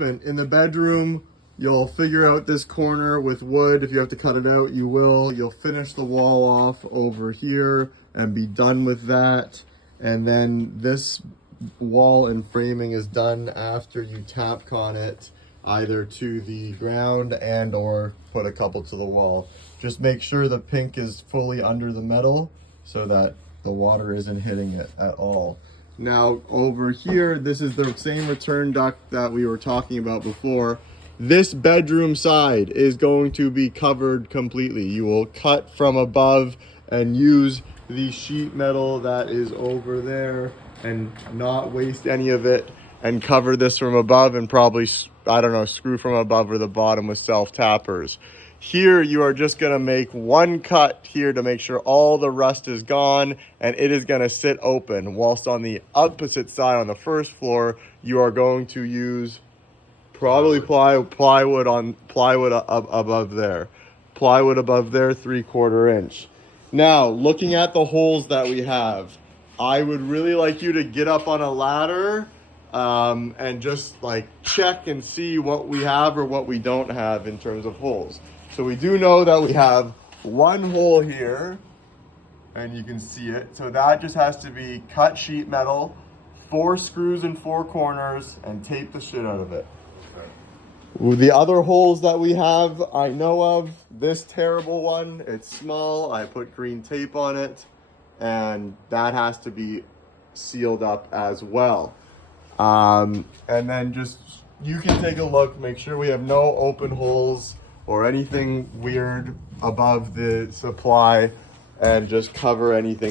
In the bedroom, you'll figure out this corner with wood. If you have to cut it out, you will. You'll finish the wall off over here and be done with that. And then this wall and framing is done after you Tapcon it either to the ground and or put a couple to the wall. Just make sure the pink is fully under the metal so that the water isn't hitting it at all. Now over here, this is the same return duct that we were talking about before. This bedroom side is going to be covered completely. You will cut from above and use the sheet metal that is over there and not waste any of it and cover this from above and probably, I don't know, screw from above or the bottom with self-tappers. Here you are just gonna make one cut here to make sure all the rust is gone and it is gonna sit open. Whilst on the opposite side, on the first floor, you are going to use probably plywood above there. Plywood above there, 3/4 inch. Now, looking at the holes that we have, I would really like you to get up on a ladder and just like check and see what we have or what we don't have in terms of holes. So we do know that we have one hole here, and you can see it. So that just has to be cut sheet metal, 4 screws in 4 corners, and tape the shit out of it. The other holes that we have, I know of, this terrible one, it's small, I put green tape on it, and that has to be sealed up as well. And then just, you can take a look, make sure we have no open holes or anything weird above the supply, and just cover anything